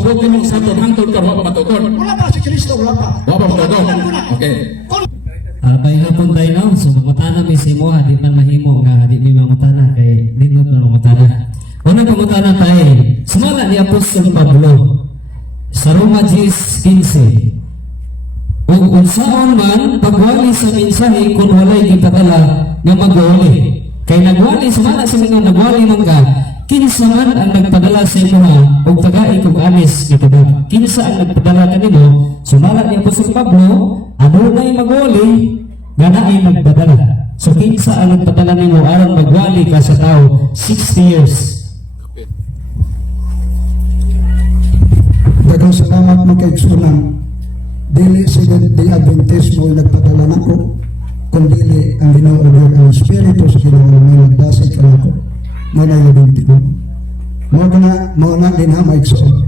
Subot nimong satod hangtod ka wa pa matuton. Wala pa si Kristo, wala pa. Wa pa matuton. Okay. Abay na po tayo no, so mangutana mi si mo, di man mahimo nga di mi mangutana kay di mo na mangutana. Una pangutana tayo, sumala ni Apostol Pablo sa Roma 10:15. Ug unsaon man pagwali sa mensahe kung walay gipadala nga magwali. Kay nagwali sumala sa mga nagwali man ka, kinsa man ang nagpadala sa inyo ug tagai kog anis gitubag. Kinsa ang nagpadala kanimo, sumala ni Apostol Pablo, adunay magwali nga naay nagpadala. So kinsa ang nagpadala nimo aron magwali ka sa tao 60 years. Daghang salamat mo kay Sunan. Dili Seventh-day Adventist mo nagpadala nako, kundi ang Ginoo ug ang Espiritu sa Ginoo may nagdasig kanako. Mo na yung dito. Mo na din ha maigsoon.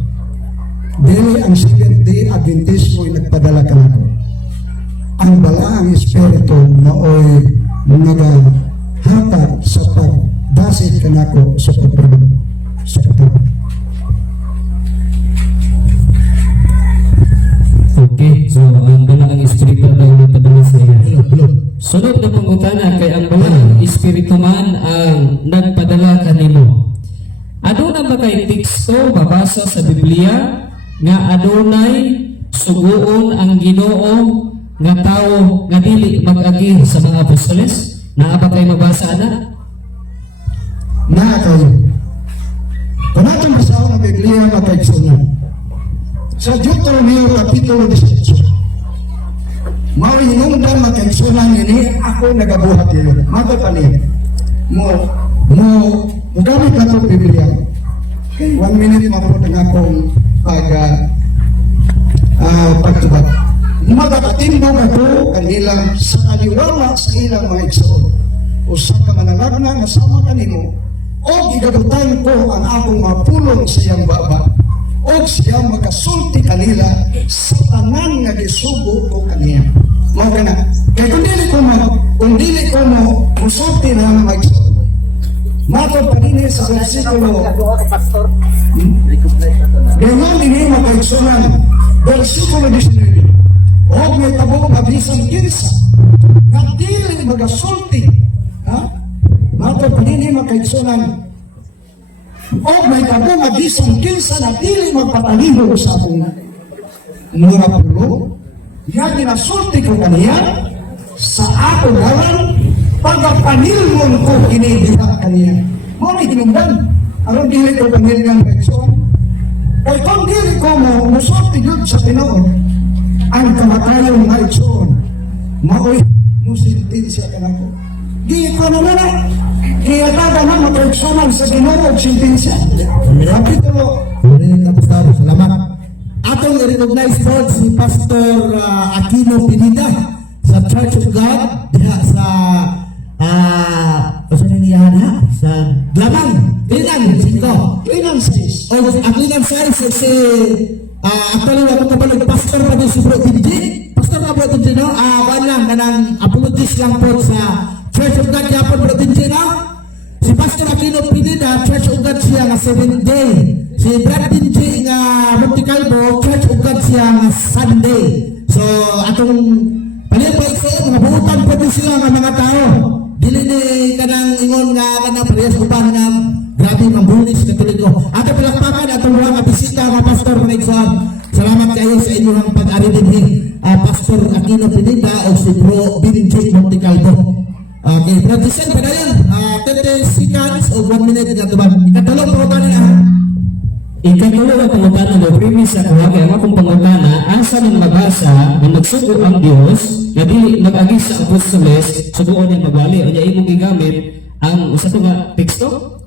Dili ang Seventh-day Adventist mo nagpadala kanako. Ang balaang Espiritu maoy nagahatag sa pagdasig kanako sa pagpapalad sa katawhan. Okay, so ang balang espiritu daw nagpadala sa iyo. Sunod na pangutana kay ang balang espiritu man ang nagpadala kanimo. Aduna ba kay teksto babasa sa Biblia nga adunay suguon ang Ginoo nga tawo nga dili mag-agi sa mga apostoles? Naa ba kay mabasa ana? Naa kayo. Kung natin basahon ang Biblia makaigsunan. Sa Deuteronomio Kapitulo 18, marinundan makaigsunan ini ako nagabuhat yun. Mato pa niya. Gamit na ito Biblia. Okay, 1 minute mapunta nga akong pagtubat. Magkatindog ako kanilang sa kaliwala sa ilang mga igsoon. O sa kamanalagna na sama kanimo, o igabutan ko ang akong mapulong sa iyang baba, o siya makasulti kanila sa tanan nga gisugo ko kaniya. Mao kana. Kaya kung dili ko mo musulti na ang magsugo. Mato pa din sa versikulo. Ganyan din mo kay sunan. Versikulo 19. O may tabo mabisang kinsa. Nga dili magasulti. Ha? Mato pa din mo kay sunan. O may tabo mabisang kinsa na dili magpataliho sa akong mga pulo. Nga ginasulti ko kaniya sa ako gawan pagpapanilmon ko kinibiyak kaniya. Mo may tinungdan. Aron dili ko panilgan kayson. Kaya kung dili ko mo musulti yun sa Pinoon, ang kamatayon na itsoon, maoy musiltin siya kanako. Di ko naman na. Kaya taga na makaigsunan sa Ginoo og sintensya. Kapitulo. Salamat. Atong i-recognize po si Pastor Aquino Pineda sa Church of God diha sa sa Glamang, Klinang, Singko. Kailan sis? O ang Klinang Size si actually ako kapalog Pastor pa din si Bro Tinji. Pastor na Bro Tinji, no? Lang kanang apologies lang po sa Church of God diha po Bro Tinji, no? Si Pastor Aquino Pineda, Church of God siya nga 7th day. Si Brad Tinji nga Monticalvo, Church of God siya nga Sunday. So atong palipay sa mga buutan po din sila nga mga tao. Dili ni kanang ingon nga kanang parehas upan nga grabe ang bulis katoliko. Ato palakpakan atong mga bisita nga pastor ng exam. Salamat kayo sa inyong pag-ari dinhi, Pastor Aquino Pineda o si Bro Tinji Monticalvo. Okay, production pa na yan. 30 seconds o 1 minute na ito ba? Ikatulong po ba niya? Ikatulong ang pangutana mo, premise sa kuwagay, ang akong pangutana, asa nang mabasa na magsugo ang Diyos, na di mag-agi sa apostoles, sugoon yung magwali, o niya imong gigamit, ang usa to nga teksto?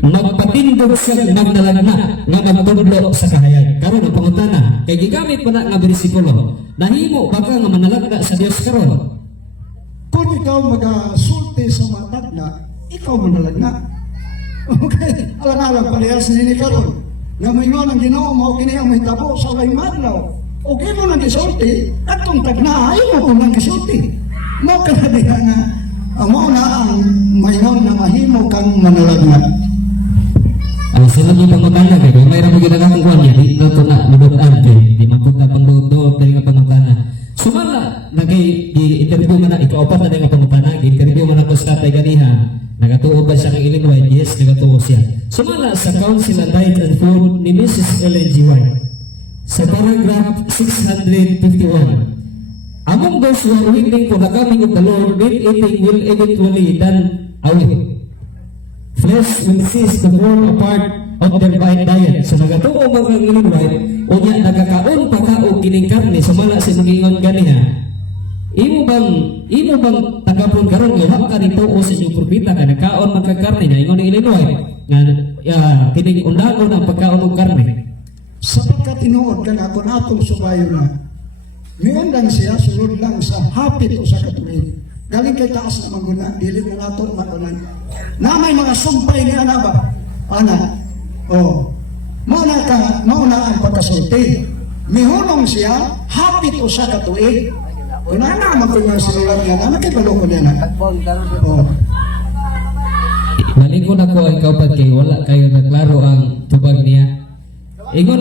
Magpatindog siya nagdalagna, nga magtudlo sa kahayag. Karon ang pangutana, kay gigamit pa na nga bersikulo, nahimo baka nga manalagna sa Diyos karon? Kung ikaw mag-sulti sa matag na, ikaw manalag na. Okay, alang-alang palihas nini karon. Nga may nga ng Ginoo mo, kiniyang may tabo sa lay madlaw. O kino nang gisulti, at kung tagna, ayaw mo kung nang gisulti. Mo ka na diha na, mo na ang mayon na mahimo kang manalag na. sila yung pangutana kay kung mayroon mo ginagawa kuan niya, di na to na mabutan kay di mapunta pang doon dali nga pangutana. Sumala nag-interview man na ikaw pa na nga pangutana, interview man ako sa tatay ganiha. Nagatuo ba siya kay Illinois? Yes, nagatuo siya. Sumala sa Council on Diet and Food ni Mrs. Ellen G. White sa paragraph 651. Among those who are waiting for the coming of the Lord, meat eating will eventually done away. Flesh will cease to form a part of their diet. So nagatuo mga Illinois, o niya nagkakaon pa ka o kining karne, sumala sa magingon ganiha. Imo bang tagapon karon nga ka nito o sa inyong propeta ka nagkaon magkakarne niya ingon ni Illinois nga kining undangon ang pagkaon og karne. Sapagkat tinuod ka na ako na atong subayo na miundang siya, sulod lang sa hapit o sa katuwid. Galing kay taas na maguna, dili na nato magunan. Na may mga sumpay ni ana ba? Ana, mauna ang pagkasulti. Mihunong siya, hapit o sa katuwid. Kung na magkulang sinulat niya, na makibalo ko niya na. Malingon ako ang kaupat kay wala kayo naglaro ang tubag niya. Ingon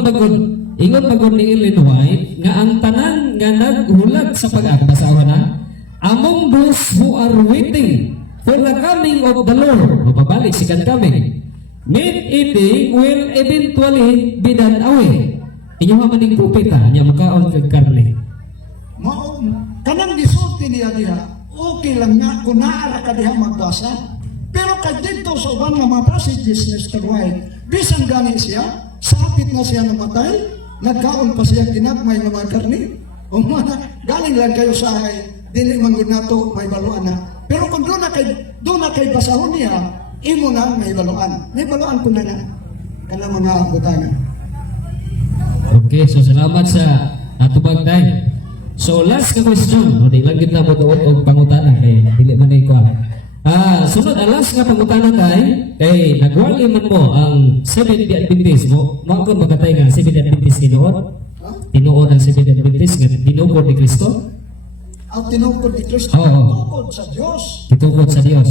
bagod ni Illinois nga ang tanan nga naghulag sa pag-agbasawa na among those who are waiting for the coming of the Lord. Mapabalik sikat kami. Meat eating will eventually be done away. Inyo maning propeta niya makaon kag karne. Kanang disulti niya diha, okay lang nga kung naara ka diha magbasa. Pero kag dito sa ubang nga mga passages ni Mr. White, bisan gani siya, sapit na siya namatay, nagkaon pa siya kinakmay ng mga karni. O mga galing lang kayo sa dili man gud nato may baluan na. Pero kung doon na kay basahon niya, imo na may baluan. May baluan ko na kanang mga butana. Okay, so salamat sa atubag tay. So last ka question, di lang kita mo tuot og pangutana kay dili man ay ko. Sunod alas nga pangutana tay kay nagwali man mo ang Seventh-day Adventist mo. Mao kun magatay nga Seventh-day Adventist tinuod ang Seventh-day Adventist nga tinugod ni Kristo. Ang tinukod ni Kristo, Oo. tukod sa Diyos. Gitukod sa Dios.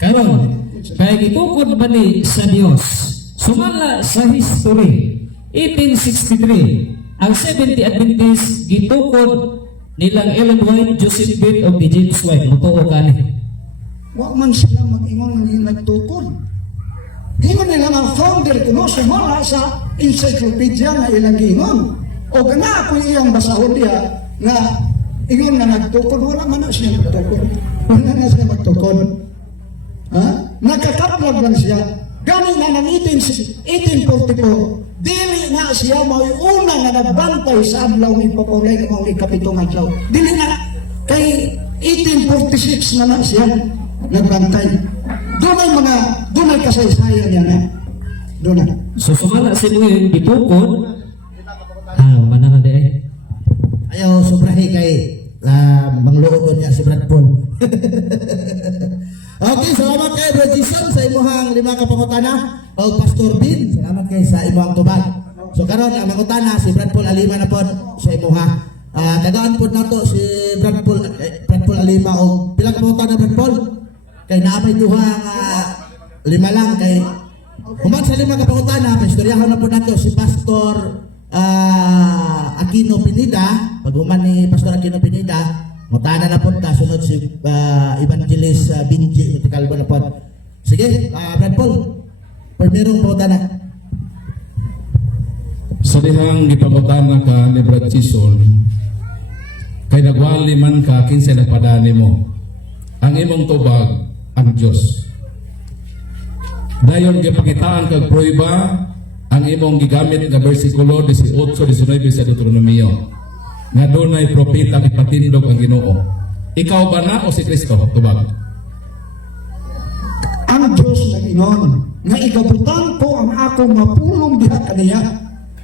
Karon kay gitukod ba ni sa Dios? Sumala sa history 1863 ang Seventh-day Adventist gitukod nilang Ellen White, Joseph Smith of the James White. Mutuo ka ni. Wa man sila mag-ingon ng nagtukod. Ingon nila ang founder kuno sa mula sa encyclopedia na ilang ingon. O gana ako iyang basahon diya na ingon na nagtukod, wala man na siya nagtukod. Wala na siya magtukod. Nakakaplag lang siya. Gani na ng 1844, dili na siya may una na nagbantay sa adlaw ni Papulay ng mga ikapitong adlaw. Dili na kay 1846 na siya nagbantay. Doon ay kasaysayan niya na. Doon na. So sumala sa inyo yung gitukod. Mana na de. Ayaw sobrahi kay mangluod niya si Brad Paul. Okay, salamat kay Brad Jason sa imuhang lima ka pangutana. O Pastor Bin, salamat kay sa imuhang tubag. So karon ang mangutana si Brad Paul Alima na pod sa imuha. Tagaan pod nato si Brad Paul Alima o pila ka pangutana Brad Paul? Kay naapay duha nga lima lang kay human sa lima ka pangutana, pastoryahan na po nato si Pastor Aquino Pineda. Pag human ni Pastor Aquino Pineda, mutana na po ta sunod si Evangelist Binji Tikalbo na po. Sige, Brad Paul, permerong pangutana. Sa dihang gipangutana ka ni Brad Jason, kay nagwali man ka kinsa nagpadani mo. Ang imong tubag ang Dios. Dayon gipakitaan kag prueba ang imong gigamit nga bersikulo 18-19 sa Deuteronomio. Nga dunay propeta ipatindog ang Ginoo. Ikaw ba na o si Kristo tubag? Ang Diyos na inon, nga igabutan ko ang akong mapulong diha kaniya.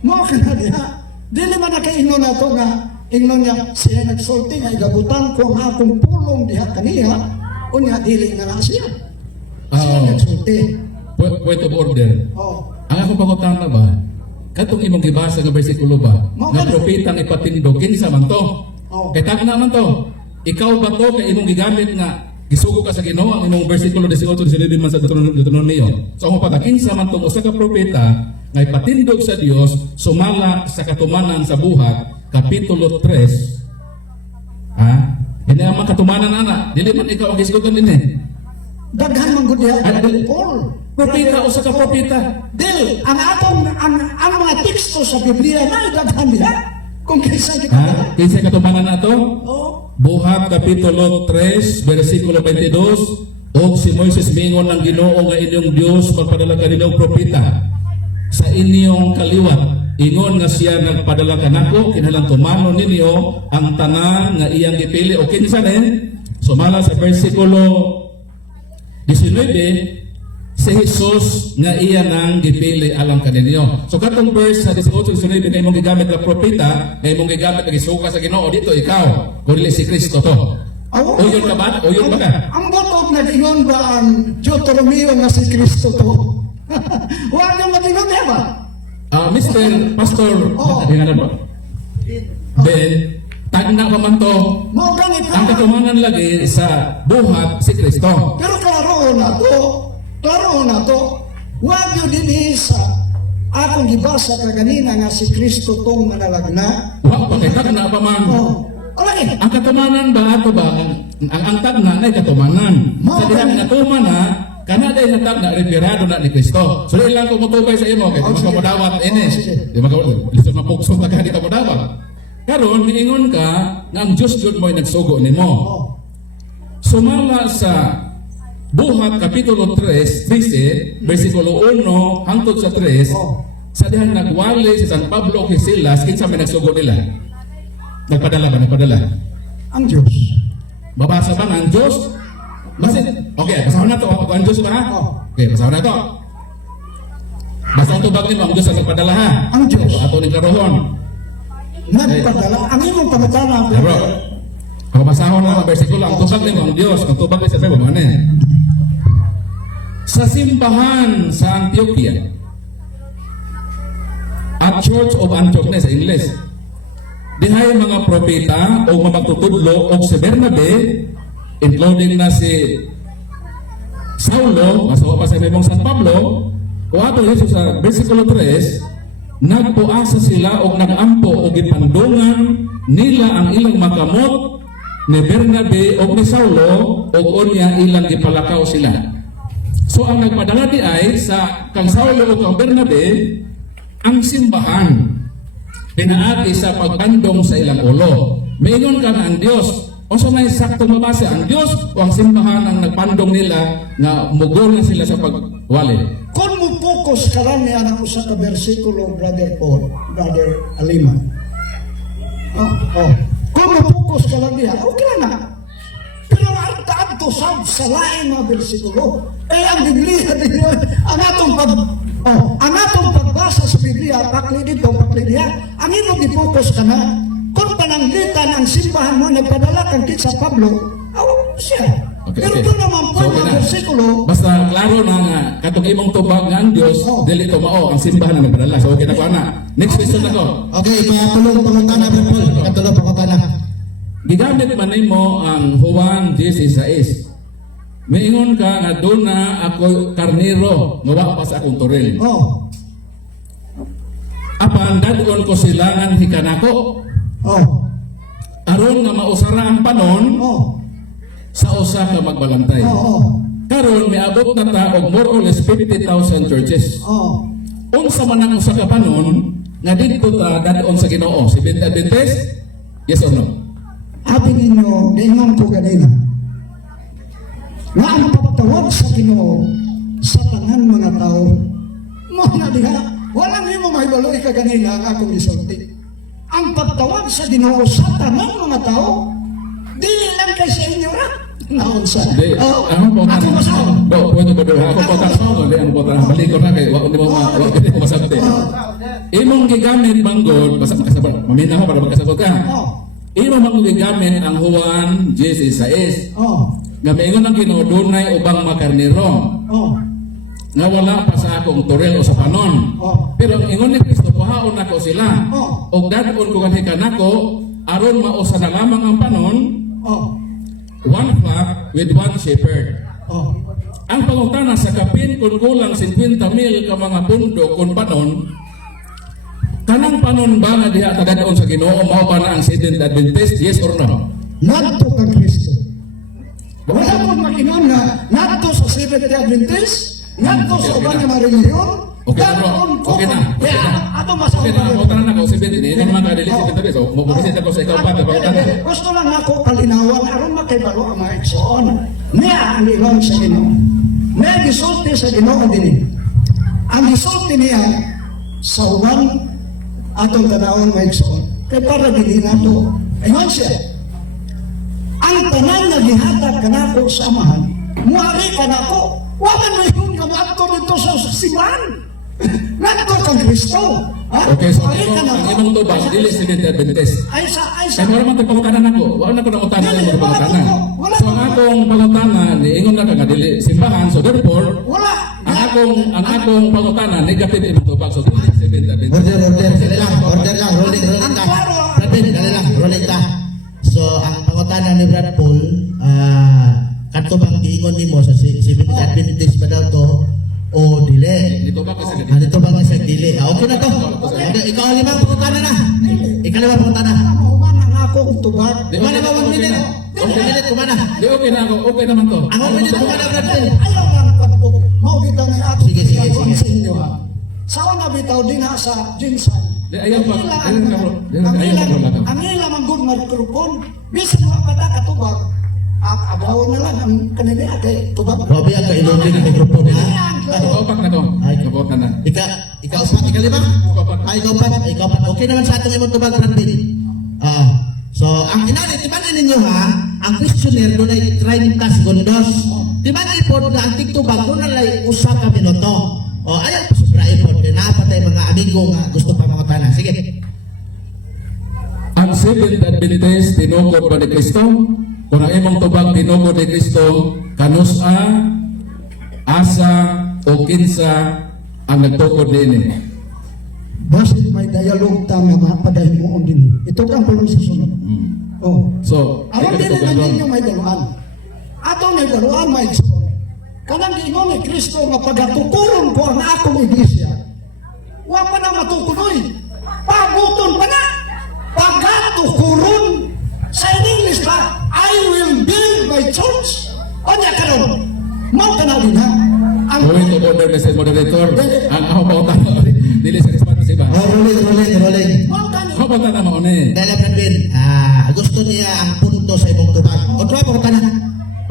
Mo kana diha. Dili man nakainon nato nga ingnon niya siya nagsulti nga igabutan ko ang akong pulong diha kaniya. Unya dili na siya. Siya nagsulti. Point of order. Ang akong pangutana ba? Katong imong gibasa nga bersikulo ba? Nga propetang ipatindog kinsa man to? Kay tama naman to. Ikaw ba to kay imong gigamit nga gisugo ka sa Ginoo ang imong bersikulo 18-19 man sa Deuteronomio. So ang pagkakinsa man tong usa ka propeta ngay patindog sa Dios sumala sa katumanan sa buhat kapitulo 3. Ha? Ini ang mga katumanan ana, dili man ikaw ang gisgutan dinhi. Daghan man gud diha Ay, Paul. Propeta usa ka propeta. Dili, ang mga teksto sa Biblia na daghan diha. Kung kinsa kita. Ha? Kinsa katumanan nato? Oh, Buhat kapitulo 3 bersikulo 22 og si Moises mingon ng Ginoo nga inyong Dios magpadala kaninong propeta sa inyong kaliwat ingon nga siya nagpadala kanako kinahanglan tumanon ninyo ang tanan nga iyang gipili o kinsa sumala sa bersikulo 19 si Jesus nga iya nang gipili alang kaninyo. So katong verse sa 18-19 na imong gigamit na propeta, na imong gigamit na gisuka sa Ginoo dito ikaw, kung dili si Kristo to. Uyon ka ba? Uyon ba ka? Ang botog nag-ingon ba ang Deuteronomio nga si Kristo to? Huwag nang mag-ingon niya ba? Mr. Pastor, Oo. tingnan mo. Ben, tagna pa man to. Mao ganit Ang ha. katumanan lagi sa buhat si Kristo. Pero klaro na to. Huwag yun din sa akong gibasa ka ganina nga si Kristo tong manalagna. Wa pa kay tagna pa man. Oh. Alay, Ang katumanan ba ato ba ang tagna na katumanan. Sa dihang natumana kana day natag na retirado na ni Kristo. So ilang ko motubay sa imo kay sige. makamudawat ini. Sige. Di lisod na pukso na ka di ka modawat. Karon miingon ka nga ang Dios jud mo nagsugo nimo. oh. Sumala sa Buhat kapitulo 3, 13, bersikulo 1 hangtod sa 3, Oh. sa dihang nagwali si San Pablo kay Silas kinsa may nagsugo nila. Nagpadala. Ang Diyos. Babasa ba ng Diyos? Basit. Okay, basahan na to. Ako ang Diyos ba ha? Oh. Okay, basahan na to. Basta ito bagay mo, ang Diyos ang nagpadala ha? Ang Diyos. Ato ni karohon. Nagpadala. Ang imong pamutana. Yeah, bro. Ako basahon lang ang versikulo. Ang tubag ni mo, ang Diyos. Ang tubag ni sa Bible, ano eh? Sa simbahan sa Antioquia at Church of Antioch na sa English, dihay mga propeta o mga magtutudlo o si Bernabe, including na si Saulo, masawa pa sa imong San Pablo, o ato dito sa versikulo 3, nagpuasa sila o nagampo o gipandungan nila ang ilang makamot ni Bernabe o ni Saulo o unya ilang gipalakaw sila. So ang nagpadala di ay sa kang Saulo o kang Bernabe ang simbahan pinaagi sa pagpandong sa ilang ulo. Maingon ka na ang Diyos. O so may sakto mabasa ang Diyos o ang simbahan ang nagpandong nila na mugol na sila sa pagwali. Kung mo focus ka lang niya na sa ka versikulo, Brother Paul, Brother Alima. Kung mo focus ka lang niya, okay lang na. Pero ang taadto sa lain mga versikulo, ang Biblia din yun, ang atong pagbasa sa Biblia, pakli dito, pakli diya, ang imong i-focus ka na, kung pananglitan ang simbahan mo, nagpadala kang sa Pablo, awan mo siya. Okay, Pero okay. ito naman po So, mga na. versikulo, Basta klaro na nga katong imong tubag nga ang Diyos dili to mao ang simbahan na nagpadala. So okay na ko ana. Next question na ko. Okay, kaya tulong pangutana, Brother Paul. Katulong pangutana. Gigamit man nimo ang Juan 16:6. Maingon ka nga doon na ako karnero, ngawa pa sa akong turil. oh, Apan dadon ko silangan hikanako, oh, aron nga mausara ang panon oh, sa usa ka magbalantay. oh, Karon miabot na ta og more or less 50,000 churches. oh. Unsa man ang usa ka panon nga didto ta dadon sa Ginoo, si Adventist? Yes or no? Atin ninyo, dingon ko ganina, nga ang pagtawag sa Ginoo sa tanan mga tao, mo na diha, walang imo mahibaloy ka ganina ang akong isulti. Ang pagtawag sa Ginoo sa tanan mga tao, dili lang kay sa inyo ra. Naon sa. Di, ano po Ako masaw. Do, pwede ko do. Ako po tanong, di ano po tanong. Balik ko na kay wa di mo masabti. Imong gigamit banggod, basta makasabot. Mamina ko para magkasabot ka. Oh, Imong mang gigamit ang Juan 16:6. oh, Gamiingon ang Ginoo dunay ubang makarnero oh, nga wala pa sa akong turel o sa panon. oh. Pero ang ingon ni Kristo pahaon nako sila. Oh. Og dadon ko kanhi kanako aron mausa na lamang ang panon. Oh, one flock with one shepherd. Oh. Ang pangutana sa kapin kung kulang 50,000 ka mga pundo kung panon, kanang panon ba nga diha tagadoon sa Ginoo mao ba na ang Seventh Adventist? Yes or no? Nadto kang Kristo. Wala mo makinon na nadto sa Seventh Adventist, nadto sa ubang nga mga reliyon. Okay na, bro. Okay na. Okay na. Ato mas Okay na, mo tanan ako 70 ini naman ka dili 70 so mo kasi ako sa ikaw pa ka pangutana. Gusto lang ako kalinawan aron makibalo ang mga igsoon. Niya ang ilang sa Ginoo. May gisulti sa Ginoo din. Ang gisulti niya sa ubang atong tanawon mga igsoon. Kaya para dili nato. Ayun siya. Ang tanan nga gihatag kanako sa amahan, muari kanako. Wa man mayroon nga maadto dito sa simbahan. Nadto kang Kristo. Ha? Okay, so Muari ang imong tubang dili Seventh Adventist. Ay sa Kaya wala man pangutanan ako. Wala na ko nang utanan ng pangutanan. So ang akong pangutanan ingon na ka dili simbahan. So therefore, wala. ang akong pangutanan negative imong tubang. So dili Seventh Adventist. Order lang, rolling ta. Rapid, dali lang, rolling ta. So, ang pangutanan ni Brad Paul, kanto bang giingon nimo sa Seventh Adventist ba daw to o dili? Dito ba kasi Dito ba nga sa dili? Okay na to. Ikaw ang limang pangutanan na. Ikaw limang pangutanan. Mahuman ang akong tubag. Kumana ba 1 minute? 1 minute, kumana. Di okay na ako. Okay naman to. Ang 1 minute, kumana, Brad Paul. Ayaw lang pagpo. Maubitaw ni ato. Sige, sige, sige. Sa inyo ha. Saan na bitaw din ha sa Jinsan? Di ayaw pa. Ayaw ka bro. Ayaw ka bro. Ang ilang ang good mikrofon. Bisan mga kata katubag. Abaw na lang ang kanina kay tubag. Grabe ang kailogin ng mikrofon ha. Opak na to. Ay, Kabutan na. Ikaw upat, ikaw lima? Ikaw upat. Okay naman sa ating imong tubag, Brad Paul. So, ang inanay, tibanin ninyo ha, ang questionnaire doon ay 30 segundos. Tibanin po na ang tigtubag doon ay usa ka minuto. Ayaw pa subrahin po. Napatay mga amigo nga gusto pa mga tanan. Sige. Ang Seventh Adventist tinukod ba ni Kristo? Kung ang imong tubag tinukod ni Kristo, kanusa, asa, o kinsa ang nagtukod din. Basit may dialogue tama mapadahin mo ang din. Ito ang pulong sa sunod. Oh. So, Awan din na ninyo may daluan. Atong may daluan may igsoon. Kanang giingon ni Kristo nga pagatukuron ko ang akong iglesia. Wa pa na matukuloy. Paguton pa na. Pagatukuron. Sa English ba, I will build my church. O niya karon. Mao ka na din ha. Ang going to order, Mr. Moderator, ang ako pa utang dili sa response iba. Rolling. mao ka ni. Ako pa na mauni. Dala Brad Paul, gusto niya ang punto sa imong tubag. O tuwa po tanan.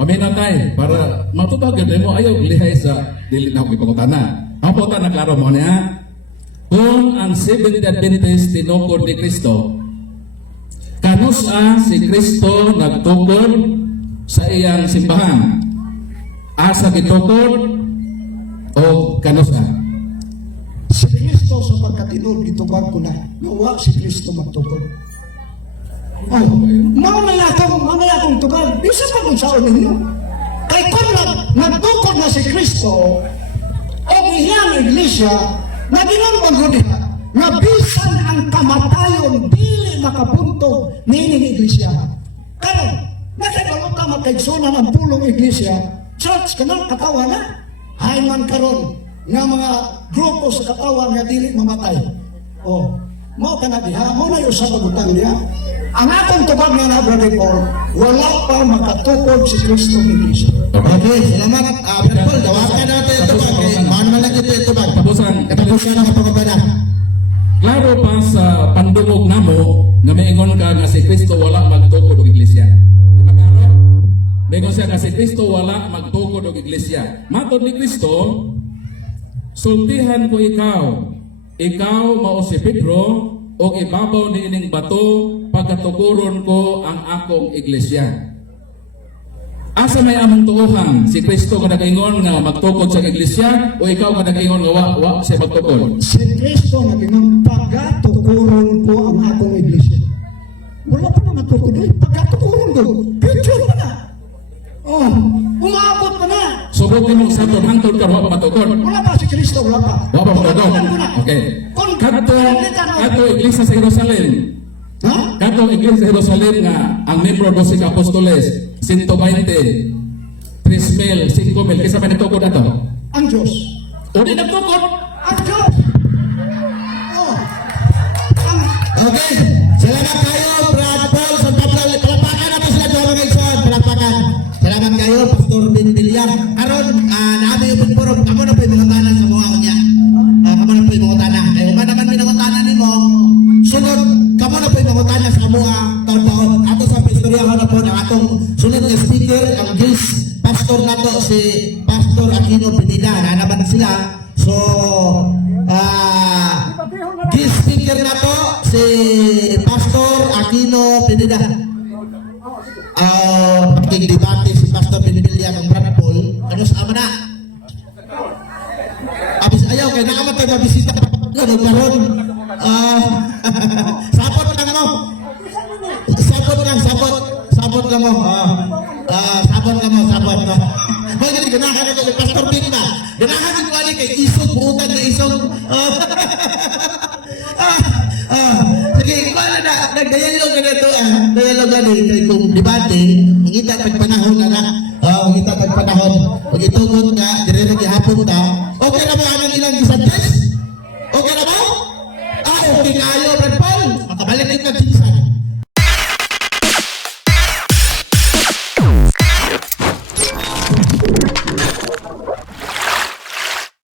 Paminatay para matubag gid mo ayaw lihay sa dili na ko ipangutana. Ang po na klaro mo niya. Kung ang Seventh Adventist tinukod ni Kristo, kanusa si Kristo nagtukod sa iyang simbahan? Asa gitukod o kanusa? Si Kristo sa pagkatinod, itubag ko na. Nawa si Kristo magtukod. Ay, mamaya akong tubag. Bisa pa kung saan ninyo. Kay kung nagtukod na si Kristo, o iyang iglesia, na ginambang diha, na bisan ang kamatayon, dili makabuntog nining iglesia. Karon, nakagalo ka magkaigsunan ang pulong iglesia, church ka na, katawa na. Hay man karon nga mga grupo sa katawan nga dili mamatay. Oh, mao ka na diha, mo na yung sa pagutang niya. Ang akong tubag nga na, Brother Paul, wala pa makatukod si Kristo ng iglesia. Okay, salamat. Brad Paul, dawakan natin ito tubag. Paano man lang ito tubag? Tapusan. Katapusan ang pagpapala. Klaro pa sa pandungog namo nga maingon ka nga si Kristo wala magtukod og iglesia. Di ba klaro? Maingon siya nga si Kristo wala magtukod og iglesia. Matod ni Kristo, sultihan ko ikaw. Ikaw mao si Pedro o ibabaw ni ining bato pagkatukuron ko ang akong iglesia. Asa may among tuohan? Si Kristo nga nagaingon nga magtukod sa iglesia o ikaw nga nagaingon nga wa siya magtukod? Si Kristo na ginang pagatukuron ko ang akong iglesia. Wala pa naman tukod doon. Pagatukuron ko. Picture pa na. Oh, umabot pa na. Subukin mo sa hantod ka wa pa matukod. Wala pa si Kristo, wala pa. Wa pa matukod. Tukuran ko na. Okay. Kung Kato iglesia sa Jerusalem. Ha? Kato iglesia sa Jerusalem nga ang membro 12 ka apostoles 120, 3,000, 5,000, kisa man itukod na to. Ang Diyos. O di nagtukod. Ang Diyos. Oh. Ang Okay, salamat kayo, Brad Paul. Sa palapakan natin sila doon mga igsoon. Palapakan. Salamat kayo, Pastor Ben Villar. Karon, nabi yung puro, kamo na po yung mga tanan sa mga niya. Kamo na po yung mga tanan. Kaya kung naman pinangotanan ni mo, sunod, kamo na po yung mga tanan sa mga taon-taon. Ato sa pistorya ko na po ng atong sunod na speaker, ang guest pastor na to, si Pastor Aquino Pineda. Na naman sila. So, guest speaker na to, si Pastor Aquino Pineda. Pagkigdebate si Pastor Pineda ng Brad Paul. Ano sa ama na? Abis ayaw, kaya nakamatay mabisita. Ganun karon. Sapot lang mo. Sapot lang, sapot. Sapot lang mo. Sapot lang mo, sapot. Bagay, ganahan ako kay Pastor Pineda. Ganahan ko ani kay isog, buutan na isog. Sige, wala na. Nagdayalog na ito. Dayalog na kay kung debate, ngita pagpanahon na na. Ngita pagpanahon. Pag itugod ka, dire na gihapon ka. Okay na mo ang ilang gisadres? Okay na mo? Okay kayo, Brad Paul. Makabalik din ka, Jinsan.